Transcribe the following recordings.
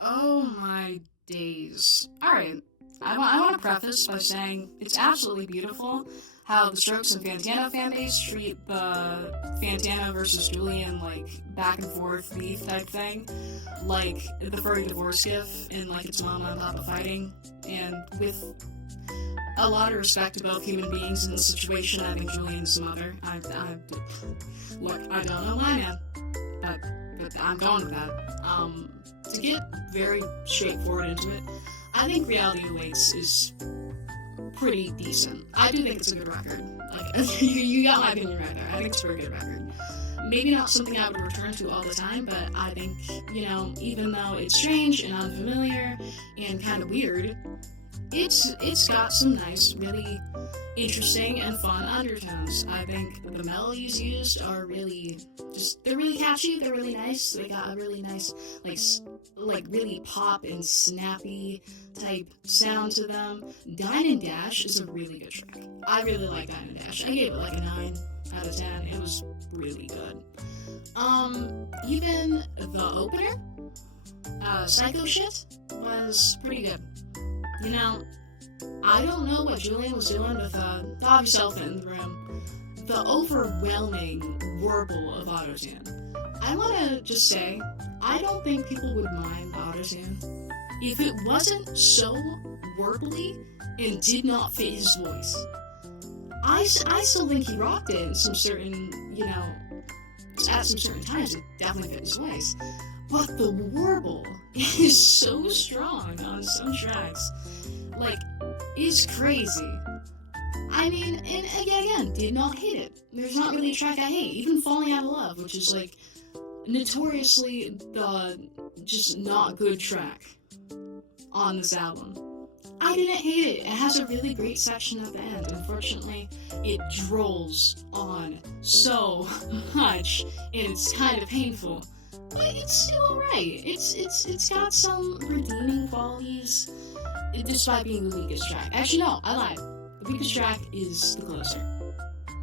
Oh my days. Alright, I want to preface by saying it's absolutely beautiful how the Strokes and Fantano fanbase treat the Fantano versus Julian, like, back and forth beef type thing, like the furry divorce gif in, like, its mom on top of fighting, and with a lot of respect to both human beings in the situation. I think Julian's mother. Look, I don't know why, man, but I'm going with that. To get very straightforward into it, I think Reality Awaits is pretty decent. I do think it's a good record. Like, you got my opinion right there. I think it's a very good record. Maybe not something I would return to all the time, but I think, even though it's strange and unfamiliar and kind of weird, it's got some nice, really interesting and fun undertones. I think the melodies used are they're really catchy, they're really nice. They got a really nice, like really pop and snappy type sound to them. Dine and Dash is a really good track. I really like Dine and Dash. I gave it like a 9 out of 10. It was really good. Even the opener, Psycho Shit, was pretty good. I don't know what Julian was doing with the obvious elephant in the room. The overwhelming warble of autotune. I want to just say, I don't think people would mind autotune if it wasn't so warbly and did not fit his voice. I still think he rocked it in some certain, at some certain times it definitely fit his voice. But the warble is so strong on some tracks. Like, is crazy. I mean, and again, did not hate it. There's not really a track I hate. Even Falling Out of Love, which is, like, notoriously the just not good track on this album. I didn't hate it. It has a really great section at the end. Unfortunately, it drolls on so much, and it's kind of painful. But it's still alright. It's got some redeeming qualities, despite being the weakest track. Actually, no, I lied. The weakest track is the closer.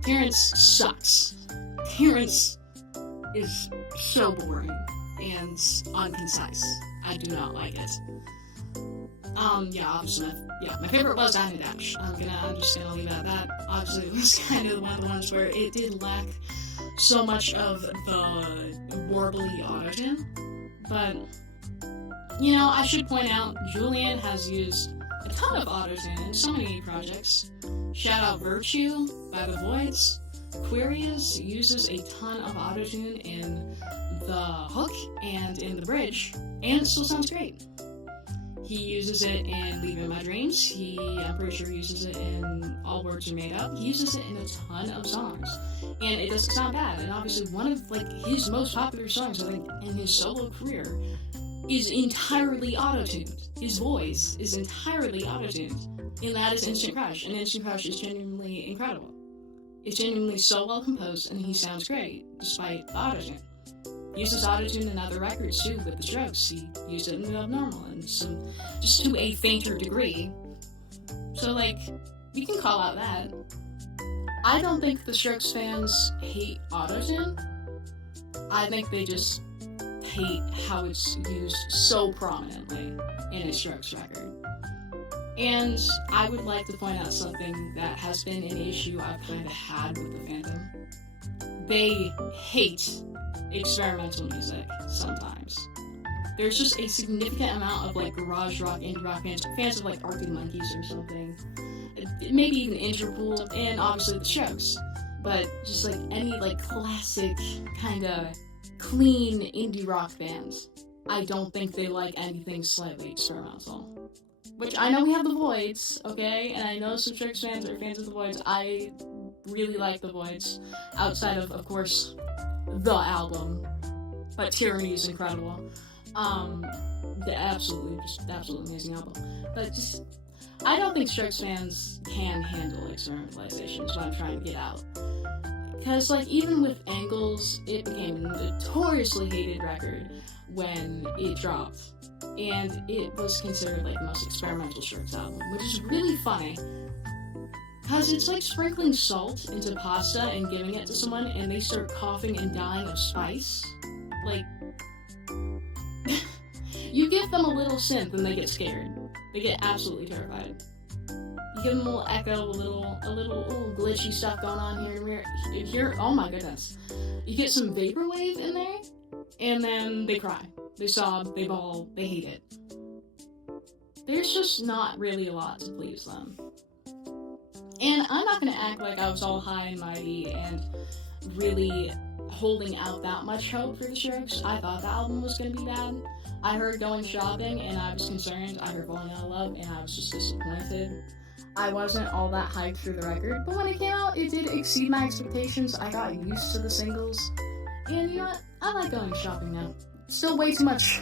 Terrence sucks. Terrence is so boring and unconcise. I do not like it. Obviously, my favorite was Dine and Dash. I'm just gonna leave it at that. Obviously, it was kind of one of the ones where it did lack so much of the warbly autotune. But, I should point out, Julian has used a ton of autotune in so many projects. Shout out Virtue by The Voids. Querius uses a ton of autotune in the hook and in the bridge, and it still sounds great. He uses it in Leave in My Dreams. I'm pretty sure, uses it in All Words Are Made Up. He uses it in a ton of songs, and it doesn't sound bad. And obviously, one of his most popular songs, I think, in his solo career, is entirely auto-tuned. His voice is entirely auto-tuned, and that is Instant Crush. And Instant Crush is genuinely incredible. It's genuinely so well composed, and he sounds great despite the auto-tune. He uses autotune in other records too with the Strokes. He used it in the Abnormal and just to a fainter degree. So we can call out that. I don't think the Strokes fans hate autotune. I think they just hate how it's used so prominently in a Strokes record. And I would like to point out something that has been an issue I've kind of had with the fandom. They hate experimental music sometimes. There's just a significant amount of garage rock, indie rock fans of Arctic Monkeys or something, maybe even Interpol, and obviously the Strokes. But just any classic kind of clean indie rock bands, I don't think they like anything slightly experimental. Which I know we have the Voids, okay, and I know some Strokes fans are fans of the Voids. I really like the Voids, outside of course, the album, but Tyranny is incredible. Absolutely amazing album. But I don't think Strokes fans can handle experimentalization, is what I'm trying to get out. Because, even with Angles, it became a notoriously hated record when it dropped. And it was considered, the most experimental Strokes album, which is really funny. Because it's like sprinkling salt into pasta and giving it to someone, and they start coughing and dying of spice. You give them a little synth and they get scared. They get absolutely terrified. You give them a little echo, a little glitchy stuff going on here and here. Oh my goodness. You get some vaporwave in there, and then they cry. They sob, they bawl, they hate it. There's just not really a lot to please them. And I'm not gonna act like I was all high and mighty and really holding out that much hope for the Strokes. I thought the album was gonna be bad. I heard Going Shopping and I was concerned. I heard Falling Out of Love and I was just disappointed. I wasn't all that hyped for the record, but when it came out, it did exceed my expectations. I got used to the singles, and you know what? I like Going Shopping now. Still way too much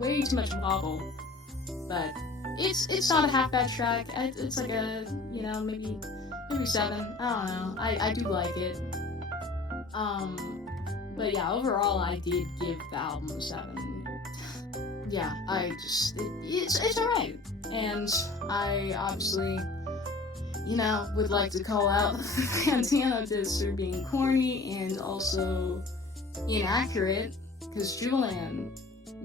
wobble, but it's not a half bad track. It's like a, you know, maybe 7. I don't know. I do like it. But yeah, overall, I did give the album a 7. Yeah, it's alright. And I obviously, you know, would like to call out the Fantano discs for being corny and also inaccurate, because Julian,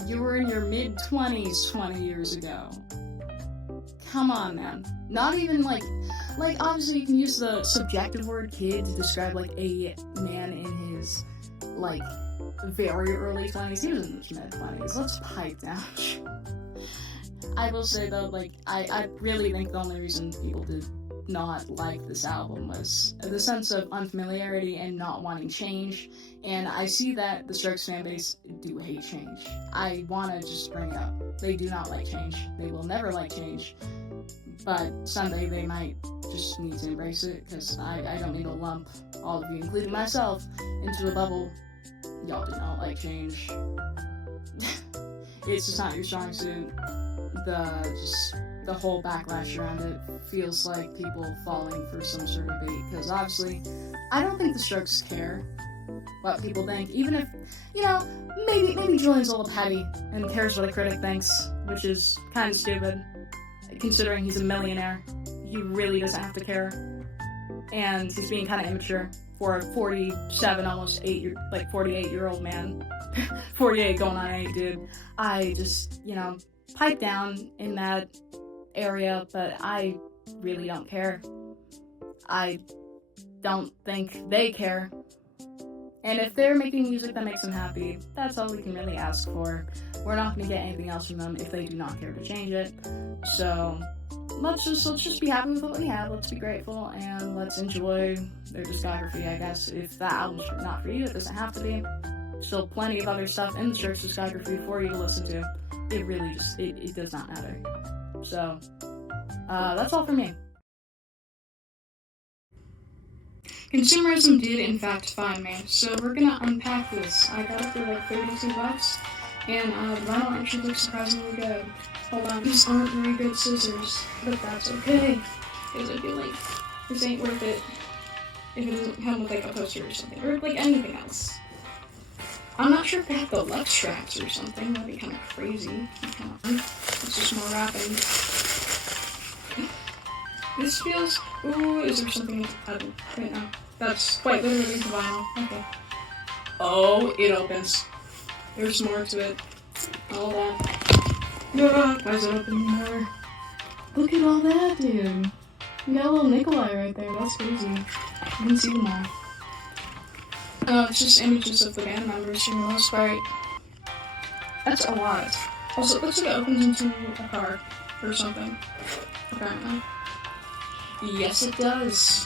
you were in your mid-20s 20 years ago. Come on, man. Not even like obviously you can use the subjective word kid to describe like a man in his like very early 20s. He was in his mid-20s. Let's pipe down. I will say though, like, I really think the only reason people did not like this album was the sense of unfamiliarity and not wanting change, and I see that the Strokes fanbase do hate change. I want to just bring it up. They do not like change. They will never like change, but someday they might just need to embrace it, because I don't need to lump all of you, including myself, into a bubble. Y'all do not like change. It's just not your strong suit. The whole backlash around it feels like people falling for some sort of bait, because obviously I don't think the Strokes care what people think, even if, you know, maybe Julian's a little petty and cares what a critic thinks, which is kind of stupid considering he's a millionaire. He really doesn't have to care, and he's being kind of immature for a 47, almost 48-year-old man. 48 going on 8, dude. I just, you know, pipe down in that area, but I really don't care. I don't think they care. And if they're making music that makes them happy, that's all we can really ask for. We're not going to get anything else from them if they do not care to change it. So let's just be happy with what we have. Let's be grateful and let's enjoy their discography, I guess. If that album's not for you, it doesn't have to be. Still plenty of other stuff in the Strokes discography for you to listen to. It really just, it does not matter. So, that's all for me. Consumerism did in fact find me, so we're gonna unpack this. I got it for like $32, and the vinyl actually looks surprisingly good. Hold on, these aren't very good scissors, but that's okay, because I feel like this ain't worth it if it doesn't come with like a poster or something, or like anything else. I'm not sure if they have the left straps or something. That'd be kind of crazy. It's just more wrapping. This feels... Ooh, is there something right now? That's quite literally the vinyl. Okay. Oh, it opens. There's more to it. Hold on. Why is it opening more? Look at all that, dude. You got a little Nikolai right there. That's crazy. You can see them all. It's just images of the band members for the most part. That's a lot. Also, it looks like it opens into a car or something, apparently. Yes, it does.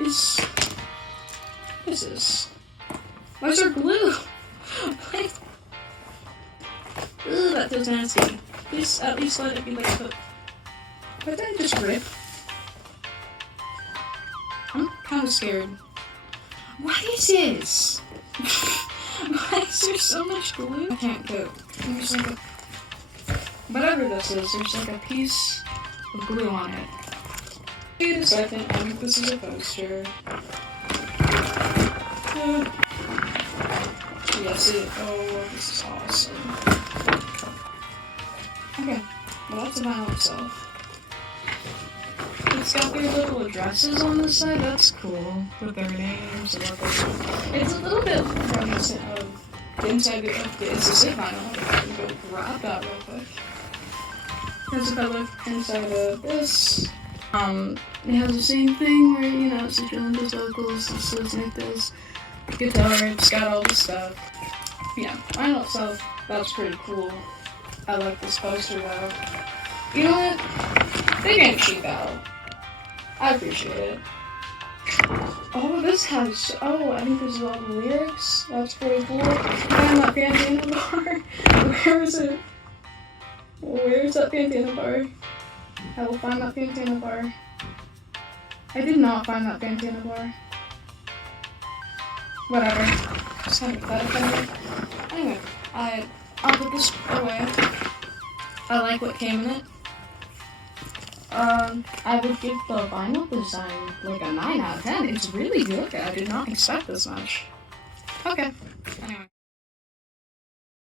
This is... Why is there glue? What? Ugh, that feels nasty. Please, at least let it be like a... Why did I just rip? I'm kind of scared. What is this? Why is there so much glue? I can't cook. There's like a... Whatever this is, there's like a piece of glue on it. Wait a second, I think this is a poster. Yes, oh, this is awesome. Okay, well that's the vinyl itself. It's got their little addresses on the side, that's cool, with their names and logos. It's a little bit reminiscent of the inside it's a zip vinyl. I'm gonna go grab that real quick. Because if I look inside of this, it has the same thing where, you know, it's just vocals, it says like this, guitar, it's got all this stuff. Yeah, vinyl itself, that's pretty cool. I like this poster though. You know what? They didn't cheap out. I appreciate it. Oh, this has, I think this is all the lyrics. That's pretty cool. Find that Bandana bar. Where is it? Where's that Bandana bar? I will find that Bandana bar. I did not find that Bandana bar. Whatever. Just kind of pathetic. Anyway, I'll put this away. I like what came in it. I would give the vinyl design like a 9 out of 10. It's really good. I did not expect this much. Okay.